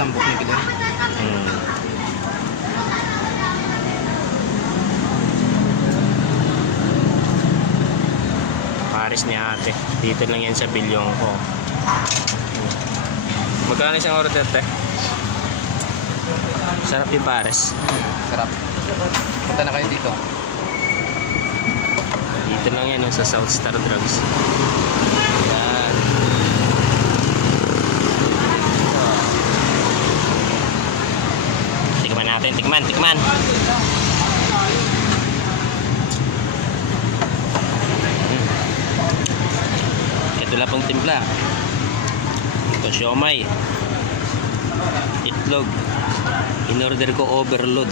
Tambok ni Bilin. Pares ni ate. Dito lang yan sa Bilyongko. Magkano isang order, te? Sarap yung pares. Sarap. Punta na kayo dito. Dito lang yan sa South Star Drugs. Yan. Tikman natin, tikman. Ito lang pong timpla. Ito siomay. Itlog. In order ko overload.